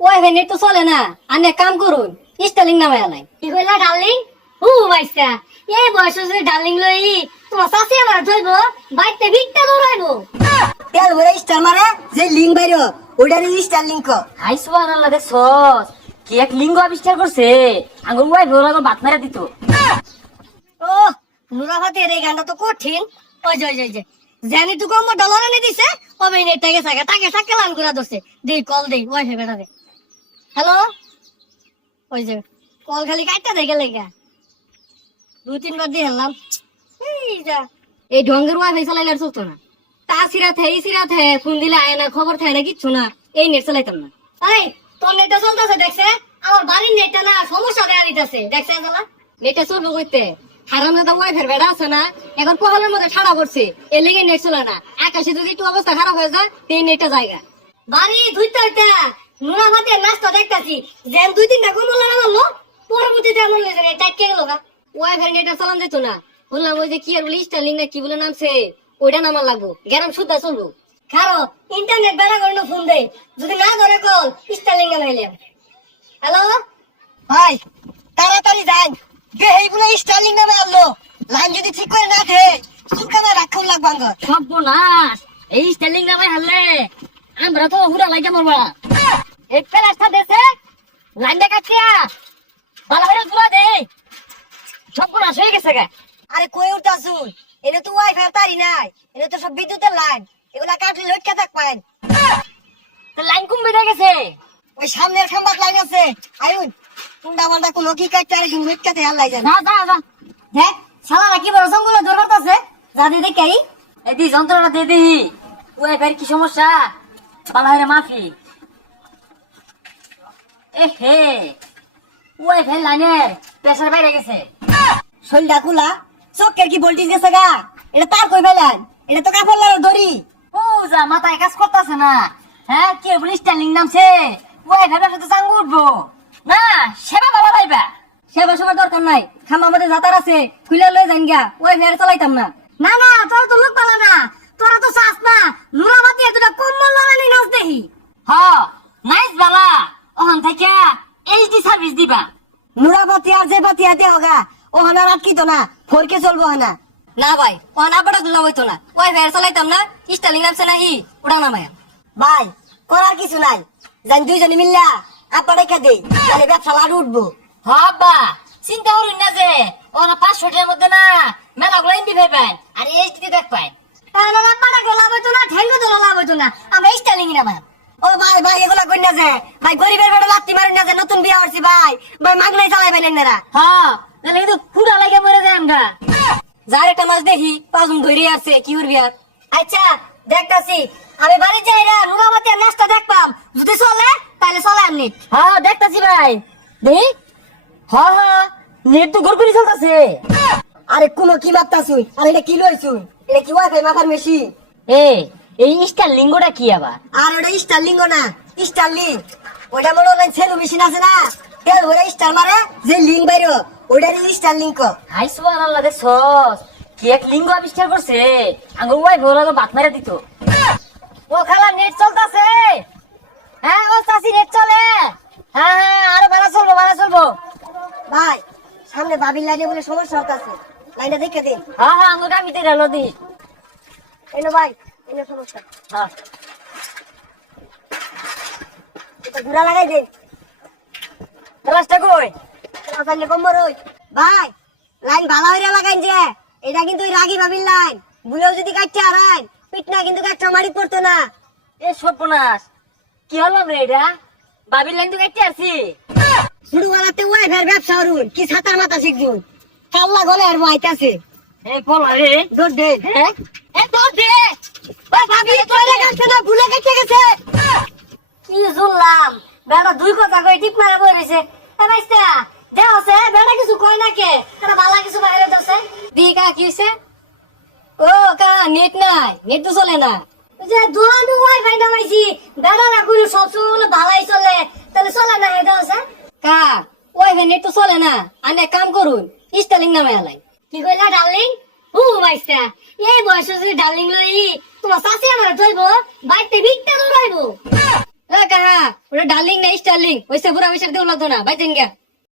Wifi net তো চলে না, আনে কাম করুন, স্টারলিং নামে আলাই। কি কইলা ডার্লিং? বাইসা এই বয়স হচ্ছে ডার্লিং লই তোমার চাষি আমার ধইব বাইতে ভিকটা দৌড়াইবো। তেল ভরে স্টার মারে যে লিঙ্ক বাইরো ওইটা স্টার লিঙ্ক। হাই সুবহানাল্লাহ, দেখছস কি এক লিঙ্গ আবিষ্কার করছে, আঙ্গুর ওয়াইফাই ওরা বাত মেরে দিত। ও নুরাফাতের এই গানটা তো কঠিন। ওই যে জানি তো কম ডলার এনে দিছে, কবে নেটটাকে থাকে তাকে সাকে লান করে দছে দেই কল দেই ওয়াইফাই বেটা দে। হ্যালো, ওই যে কল খালি কাটটা দে গেলে গা, 2-3 বার দিয়ে হেললাম। এই যা এই ঢঙ্গের ওয়াইফাই চালাইলে আর চলতো না। তা সিরাত হে ফোন দিলে আয় না, খবর থাকে না, কিচ্ছু না। এই নেট চালাইতাম না। এই তোর নেটটা চলতেছে দেখছে, আমার বাড়ির নেটটা না সমস্যা দেয়া দিতেছে দেখছে জানা। নেটে চলবো কইতে হারাম দাদা ওয়াইফাই বেড়া আছে না, এখন পহলের মধ্যে ঠাড়া পড়ছে, এর লেগে নেট চলে না। আকাশে যদি একটু অবস্থা খারাপ হয়ে যায় এই নেটটা জায়গা বাড়ি ধুইতে হইতে নুরাফাতের নাচটা দেখতাছি যেন 2-3টা কমলা নামালো, পরবর্তীতে এমন লেগে যায় টাইট কে গেল গা। ওয়াইফাই নেটটা চালান যেত না। বললাম ওই যে কি আর বলি স্টারলিং না কি বলে নামছে, ওইটা নামার লাগবো, গ্যারাম শুদ্ধা চলবো। খারো ইন্টারনেট বেড়া করে ফোন দেই, যদি না ধরে কল স্টারলিং নামাইলাম। হ্যালো ভাই তাড়াতাড়ি যান, বেহেই বলে স্টারলিং নামে আনলো। লাইন যদি ঠিক করে না দে সুলকানা রাখুন লাগবে আঙ্গ। সর্বনাশ, এই স্টারলিং নামাই হারলে আমরা তো হুরা লাগে মরবা। এই প্লাস্টার দেশে লাইনটা কাটিয়া ভালো করে জুড়া দে, সর্বনাশ হয়ে গেছে গা। আরে কই উঠতাছুন, এনে তো ওয়াইফাই তারি নাই, এনে তো সব বিদ্যুতের লাইন, এগুলা কাটলে লটকে থাক পাইন। তো লাইন কমবে দিয়ে গেছে। ওই সামনের খাম্বার লাইন আছে, আইন কুন্ডা মান্ডা কোনো কি কাটতে আর লটকাতে হাল্লাই যায়। যা যা যা, দেখ শালারা কি বড় সঙ্গুলো ধরবার আছে, যা দিয়ে দেখি আই। এই দি যন্ত্রটা দিয়ে দিই। ওয়াইফাই কি সমস্যা, বালাহের মাফি। এ হে, ওয়াইফাই লাইনের প্রেসার বাইরে গেছে। শরীরটা কুলা, চোখের কি ভোল্টেজ গেছে গা, এটা তার কই ফেলেন, এটা তো কাপড় লাগার দড়ি। ও যা মাথায় কাজ করতেছে না। হ্যাঁ কি বলি স্টাইলিং নামছে, ওয়াইফাই সাথে চাঙ্গু উঠবো না, সেবা বাবা পাইবা। সেবা সেবার দরকার নাই, খামা আমাদের যাতার আছে, খুলে লয়ে যান গা, ওয়াইফাই আর চালাইতাম না। না না তোর তো লোক পালা না, তোরা তো চাস না নুরাফাতি এতটা কম্বল লাগানি নাচ দেখি। হ নাইস বালা, ওখান থেকে এইচডি সার্ভিস দিবা। নুরাবাতি আর যে বাতি হাতে হোগা ও হানা রাতকিতো না, ফোরকে চলবো হানা। না ভাই, ও না বড় গুলা হইতো না, ওয়াইফাই আর চালাইতাম না। স্টাইলিং নামছে না হি, উড়া নামায়া। ভাই করার কিছু নাই, জান দুইজনে মিল্লা আপা রেখে দেই, তাহলে ব্যবসা লাড়ু উঠবো। হবা চিন্তা করুন না যে ওরা 500 টাকার মধ্যে না মেলা গুলো ইন্দি পাইবেন আর এইচডি দেখ পাই। না না পাড়া লাভ হইতো না, ঠেঙ্গো তো লাভ হইতো না, আমরা স্টাইলিং নামাই। ও ভাই ভাই এগুলা কই না যে, ভাই গরিবের বেটা লাত্তি মারুন না যে, নতুন বিয়া হচ্ছি ভাই, ভাই মাগনাই চালাইবেন এনারা। হ্যাঁ নাহলে কিন্তু ফুটা লাগে মরে যায় আমরা। যার একটা মাছ দেখি পাঁচজন ধরে আসছে কি করবি আর। আচ্ছা দেখতাছি, আমি বাড়ি যাই রা নুরাফাতি আর নাচটা দেখবাম, যদি চলে তাহলে চলে এমনি। হ্যাঁ দেখতাছি ভাই, দেখি। হ্যাঁ হ্যাঁ নেট তো গড়গড়ি চলতেছে। আরে কোনো কি মারতাছুই, আর এটা কি লইছুই, এটা কি ওয়াইফাই মাথার মেশিন? এই স্টার লিঙ্গটা কি আবার? আর ওটা স্টারলিং না, স্টারলিং ওটা মনে হয় সেলু মেশিন আছে না, তেল ভরে স্টার মারে যে লিঙ্ক বাইরো ওইটা স্টারলিং। হাই সুবহানাল্লাহ, দেখছস কি এক লিঙ্গ আবিষ্কার করছে, আঙ্গুর ওয়াইফাই ওরা বাত মেরে দিত। ও খালা নেট চলতেছে। হ্যাঁ ও চাচি নেট চলে। হ্যাঁ হ্যাঁ আরো ভালো চলবো ভালো চলবো। ভাই সামনে বাবির লাইনে বলে সমস্যা হতাছে, লাইনটা দেখে দিন। হ্যাঁ হ্যাঁ আঙ্গুর কামিতে গেল দি। এনো ভাই এনো সমস্যা, হ্যাঁ এটা ঘুরা লাগাই দিন। ক্লাসটা কই? তাহলে কম্বর ওই ভাই লাইন ভালো হইরা লাগাইন যে, এটা কিন্তু ওই রাগি বাবির লাইন, ভুলেও যদি কাটতে হারাইন পিটনা কিন্তু কাটটা মারি পড়তো না। এ সর্বনাশ, কি হলাম রে এটা? বাবির লাইন তো কাটতে আসছি। শুরু বানাতে ওয়াইফাই ব্যবসা করুন, কি ছাতার মাথা শিখুন, কাল্লা গলে আর আইতাছে। এই বলা রে। দৌড় দে, হ্যাঁ এ তোর দে। ওই ভাবি চলে গেছে না, ভুলে কেটে গেছে। কি শুনলাম বেড়া দুই কথা কই টিপ মারা বইছে। এ ভাইস্তা দেও আছে বেড়া কিছু কয় না কে, এটা ভালো কিছু বাইরে দছে দিকা কি হইছে? ও কা নেট নাই, নেট তো চলে না। যে দুহান্ডু ওয়াইফাই নামাইছি, বেড়া না কইলো সব সময় ভালাই চলে, তাহলে চলে না এটা আছে। কা ওয়াইফাই নেট তো চলে না, আনে কাম করুন স্টাইলিং নামে আলাই। কি কইলা ডার্লিং? ভাইস্তা এই বয়স হচ্ছে ডার্লিং লই তোমার চাষি আমার ধইব বাইতে ভিকটা দৌড়াইবো। এ কাহা ওটা ডার্লিং না স্টার্লিং ওই সে পুরা ওই সাথে লাগতো না ভাই তেন গা